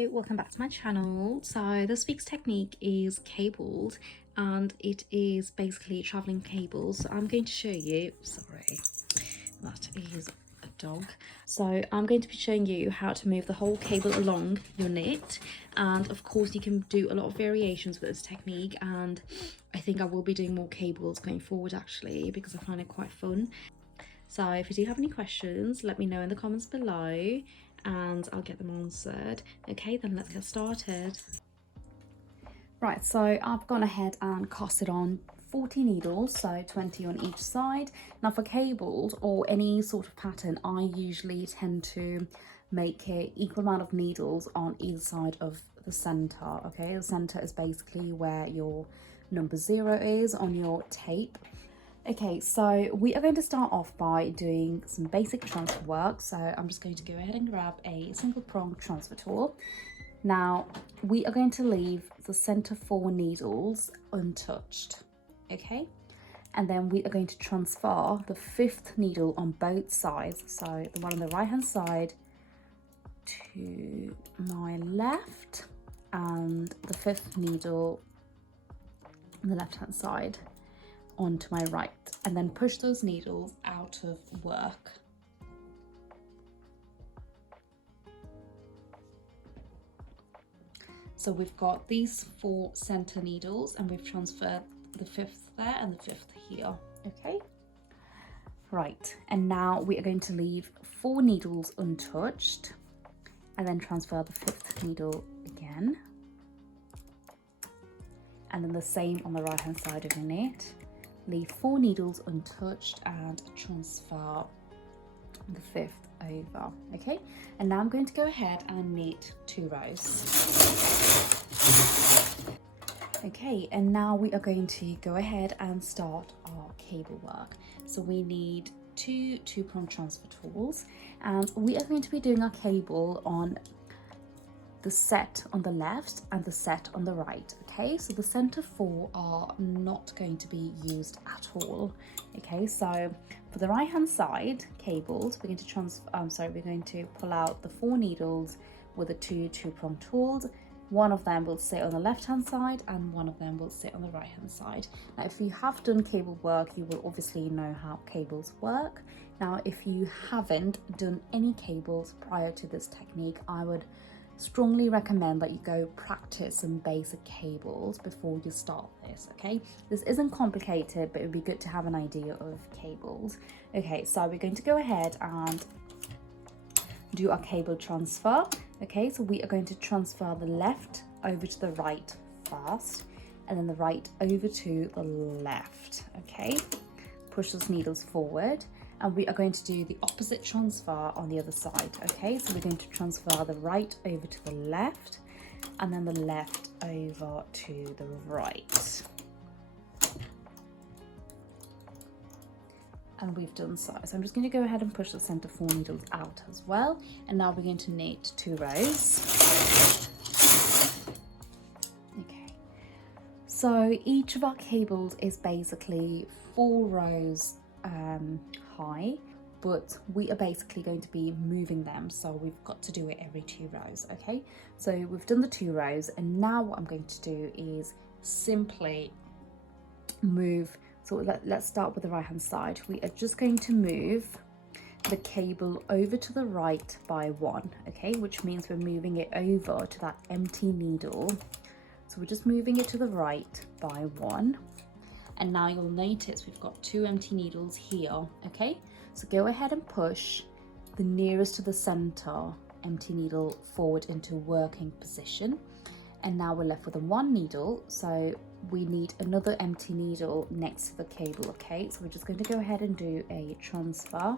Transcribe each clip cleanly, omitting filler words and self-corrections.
Hello, welcome back to my channel. So this week's technique is cabled, and it is basically traveling cables. So I'm going to show you, sorry, that is a dog. So I'm going to be showing you how to move the whole cable along your knit, and of course you can do a lot of variations with this technique, and I think I will be doing more cables going forward actually, because I find it quite fun. So if you do have any questions, let me know in the comments below and I'll get them answered. Okay, then let's get started. Right, so I've gone ahead and costed on 40 needles, so 20 on each side. Now for cables or any sort of pattern, I usually tend to make an equal amount of needles on either side of the center. Okay, the center is basically where your number 0 is on your tape. Okay, so we are going to start off by doing some basic transfer work. So I'm just going to go ahead and grab a single prong transfer tool. Now we are going to leave the center 4 needles untouched, okay? And then we are going to transfer the 5th needle on both sides. So the one on the right hand side to my left, and the 5th needle on the left hand side onto my right, and then push those needles out of work. So we've got these 4 center needles and we've transferred the 5th there and the 5th here, okay? Right, and now we are going to leave 4 needles untouched and then transfer the 5th needle again. And then the same on the right hand side of your knit. Leave 4 needles untouched and transfer the 5th over, okay? And now I'm going to go ahead and knit 2 rows. Okay, and now we are going to go ahead and start our cable work. So we need 2 2-prong transfer tools, and we are going to be doing our cable on the set on the left and the set on the right. Okay, so the center 4 are not going to be used at all. Okay, so for the right hand side cables, we're going to pull out the 4 needles with the 2 2-prong tools. One of them will sit on the left hand side and one of them will sit on the right hand side. Now if you have done cable work, you will obviously know how cables work. Now if you haven't done any cables prior to this technique, I would strongly recommend that you go practice some basic cables before you start this. Okay, this isn't complicated, but it would be good to have an idea of cables. Okay, so we're going to go ahead and do our cable transfer. Okay, so we are going to transfer the left over to the right first, and then the right over to the left. Okay, push those needles forward, and we are going to do the opposite transfer on the other side. Okay, so we're going to transfer the right over to the left and then the left over to the right. And we've done so. So I'm just going to go ahead and push the center 4 needles out as well. And now we're going to knit 2 rows. Okay, so each of our cables is basically 4 rows high, but we are basically going to be moving them, so we've got to do it every 2 rows. Okay, so we've done the 2 rows, and now what I'm going to do is simply move. So let's start with the right hand side. We are just going to move the cable over to the right by 1, okay, which means we're moving it over to that empty needle. So we're just moving it to the right by 1. And now you'll notice we've got 2 empty needles here, okay? So go ahead and push the nearest to the center empty needle forward into working position. And now we're left with a 1 needle, so we need another empty needle next to the cable, okay? So we're just going to go ahead and do a transfer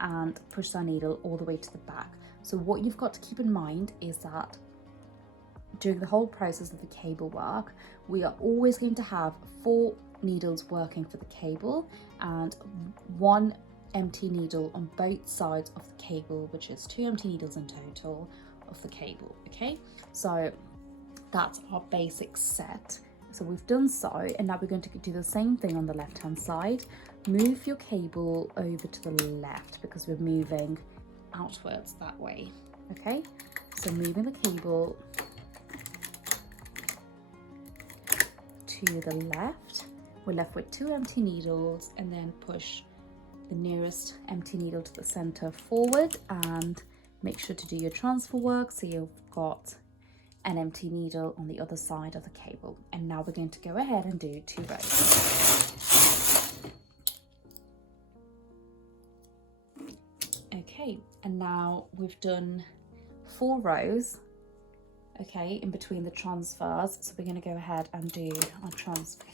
and push that needle all the way to the back. So what you've got to keep in mind is that during the whole process of the cable work, we are always going to have 4 needles working for the cable and 1 empty needle on both sides of the cable, which is 2 empty needles in total of the cable. Okay, so that's our basic set. So we've done so, and now we're going to do the same thing on the left hand side. Move your cable over to the left because we're moving outwards that way. Okay, So moving the cable to the left, we're left with 2 empty needles, and then push the nearest empty needle to the center forward and make sure to do your transfer work so you've got an empty needle on the other side of the cable. And now we're going to go ahead and do 2 rows. Okay, and now we've done 4 rows, okay, in between the transfers. So we're going to go ahead and do our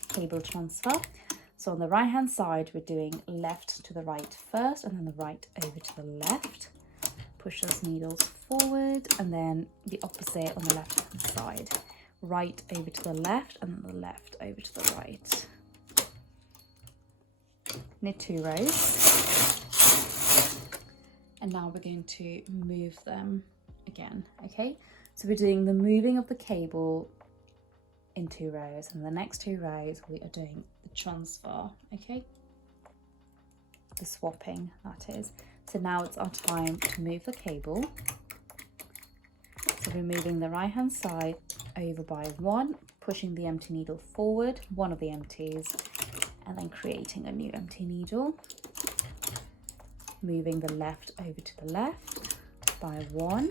cable transfer. So on the right hand side, we're doing left to the right first, and then the right over to the left. Push those needles forward, and then the opposite on the left hand side. Right over to the left, and then the left over to the right. Knit 2 rows. And now we're going to move them again, okay? So we're doing the moving of the cable in 2 rows, and the next 2 rows we are doing the transfer, okay? The swapping, that is. So now it's our time to move the cable. So we're moving the right hand side over by 1, pushing the empty needle forward, 1 of the empties, and then creating a new empty needle. Moving the left over to the left by 1,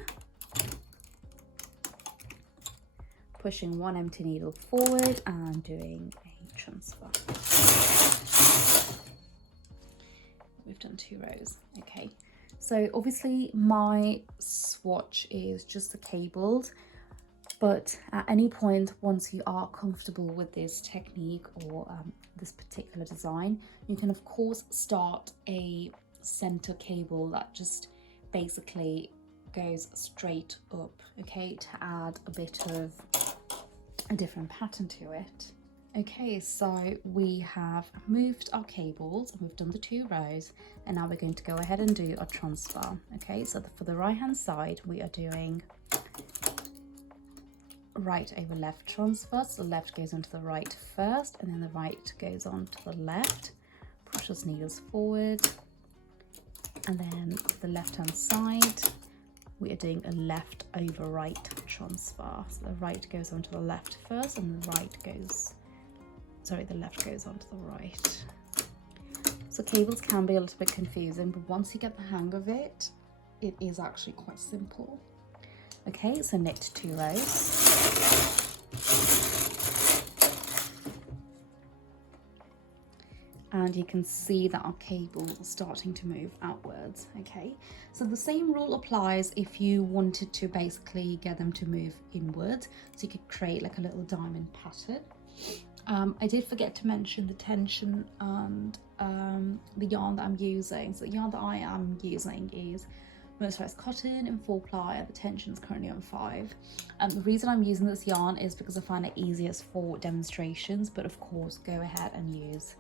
pushing 1 empty needle forward and doing a transfer. We've done 2 rows, okay. So obviously my swatch is just the cables, but at any point once you are comfortable with this technique or this particular design, you can of course start a center cable that just basically goes straight up, okay, to add a bit of a different pattern to it. Okay, so we have moved our cables and we've done the 2 rows, and now we're going to go ahead and do our transfer. Okay, so for the right hand side we are doing right over left transfer. So the left goes onto the right first, and then the right goes on to the left. Push those needles forward. And then the left hand side, we are doing a left over right transfer. So the right goes onto the left first, and the left goes onto the right. So cables can be a little bit confusing, but once you get the hang of it, it is actually quite simple. Okay, so knit 2 rows. And you can see that our cable is starting to move outwards, okay? So the same rule applies if you wanted to basically get them to move inwards. So you could create like a little diamond pattern. I did forget to mention the tension and the yarn that I'm using. So the yarn that I am using is mercerized cotton in 4-ply, and the tension is currently on 5. The reason I'm using this yarn is because I find it easiest for demonstrations, but of course go ahead and use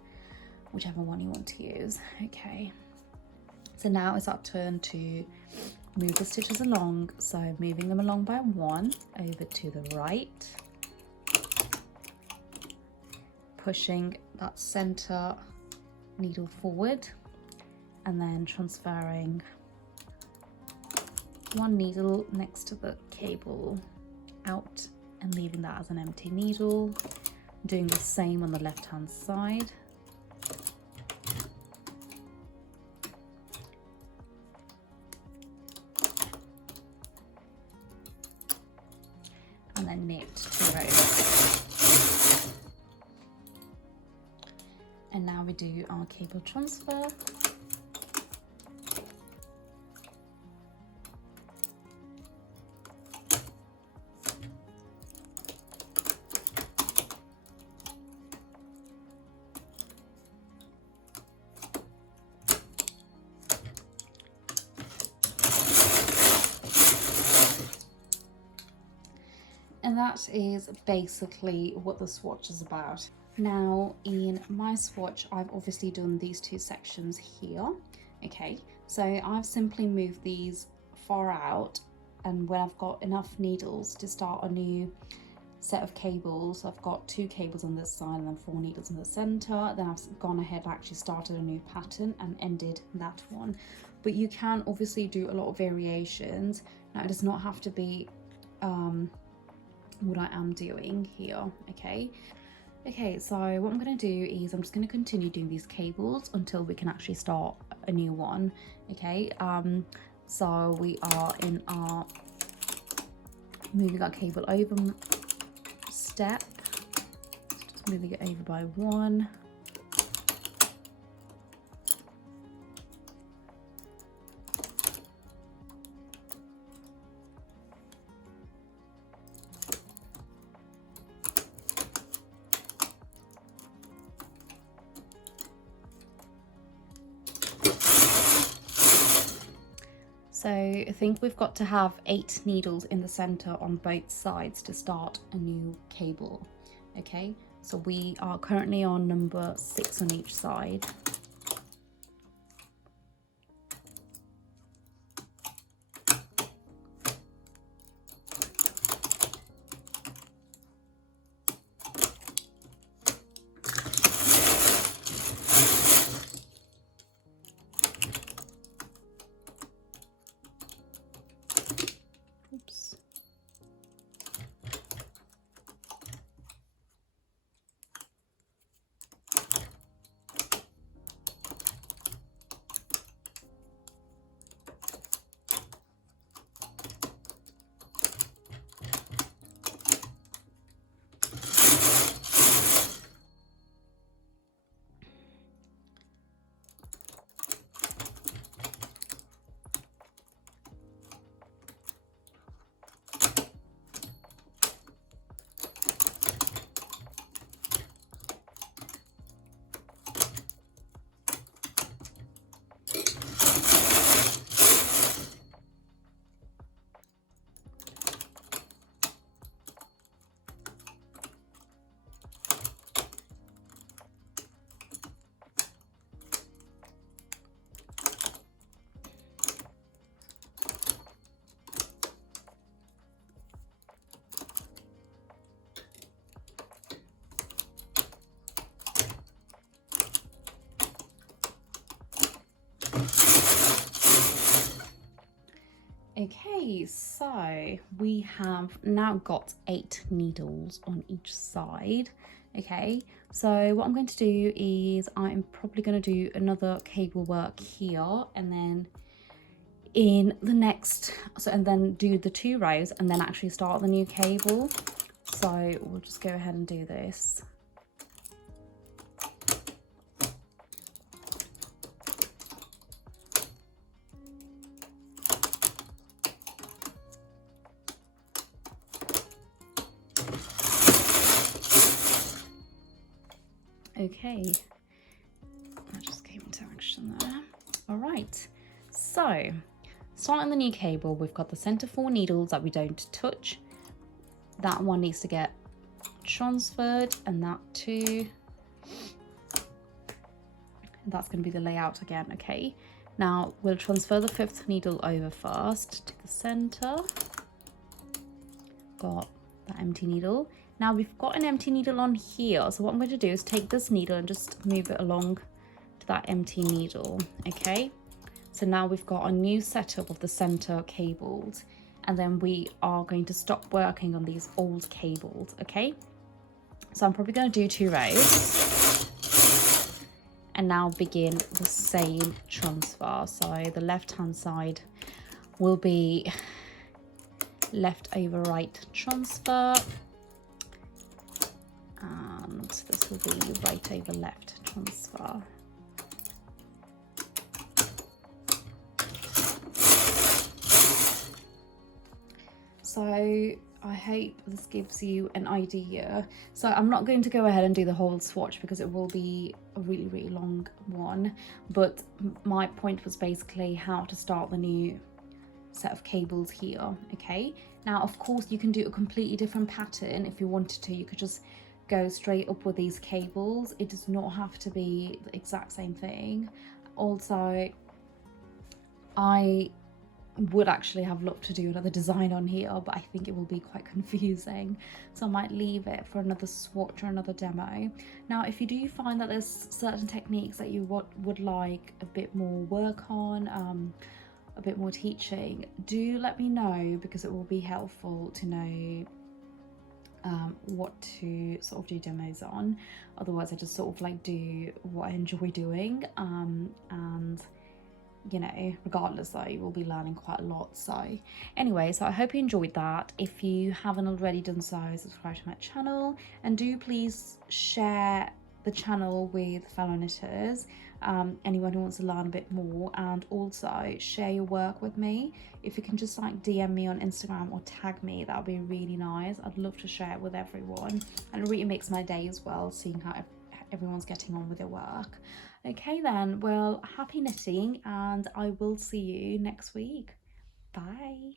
whichever one you want to use. Okay, so now it's our turn to move the stitches along. So moving them along by 1 over to the right, pushing that center needle forward, and then transferring 1 needle next to the cable out and leaving that as an empty needle. Doing the same on the left hand side. And then knit 2 rows. And now we do our cable transfer. And that is basically what the swatch is about. Now in my swatch, I've obviously done these 2 sections here. Okay, so I've simply moved these far out, and when I've got enough needles to start a new set of cables, I've got 2 cables on this side and then 4 needles in the center. Then I've gone ahead and actually started a new pattern and ended that one. But you can obviously do a lot of variations Now it does not have to be what I am doing here, okay? Okay, so what I'm going to do is I'm just going to continue doing these cables until we can actually start a new one, okay? So we are in our moving our cable over step, just moving it over by one. So I think we've got to have 8 needles in the center on both sides to start a new cable. Okay, so we are currently on number 6 on each side. Oops. Okay, so we have now got 8 needles on each side. Okay, so what I'm going to do is I'm probably going to do another cable work here, and then in the next, and then do the 2 rows and then actually start the new cable. So we'll just go ahead and do this. Okay, that just came into action there. All right, so starting the new cable, we've got the center 4 needles that we don't touch. That one needs to get transferred, and that too. That's going to be the layout again. Okay, now we'll transfer the 5th needle over first to the center. Got that empty needle. Now we've got an empty needle on here, so what I'm going to do is take this needle and just move it along to that empty needle. Okay, so now we've got a new setup of the center cables, and then we are going to stop working on these old cables. Okay, so I'm probably going to do 2 rows and now begin the same transfer. So the left hand side will be left over right transfer, and this will be right over left transfer. So I hope this gives you an idea. So I'm not going to go ahead and do the whole swatch because it will be a really, really long one, but my point was basically how to start the new set of cables here. Okay, now of course you can do a completely different pattern if you wanted to. You could just go straight up with these cables. It does not have to be the exact same thing. Also, I would actually have loved to do another design on here, but I think it will be quite confusing, so I might leave it for another swatch or another demo. Now if you do find that there's certain techniques that you would like a bit more work on, a a bit more teaching, do let me know, because it will be helpful to know what to sort of do demos on. Otherwise I just sort of like do what I enjoy doing, and you know, regardless though, you will be learning quite a lot. So anyway, so I hope you enjoyed that. If you haven't already done so, subscribe to my channel, and do please share the channel with fellow knitters, anyone who wants to learn a bit more, and also share your work with me. If you can just like DM me on Instagram or tag me, that would be really nice. I'd love to share it with everyone, and it really makes my day as well, seeing how everyone's getting on with their work. Okay then, well, happy knitting, and I will see you next week. Bye.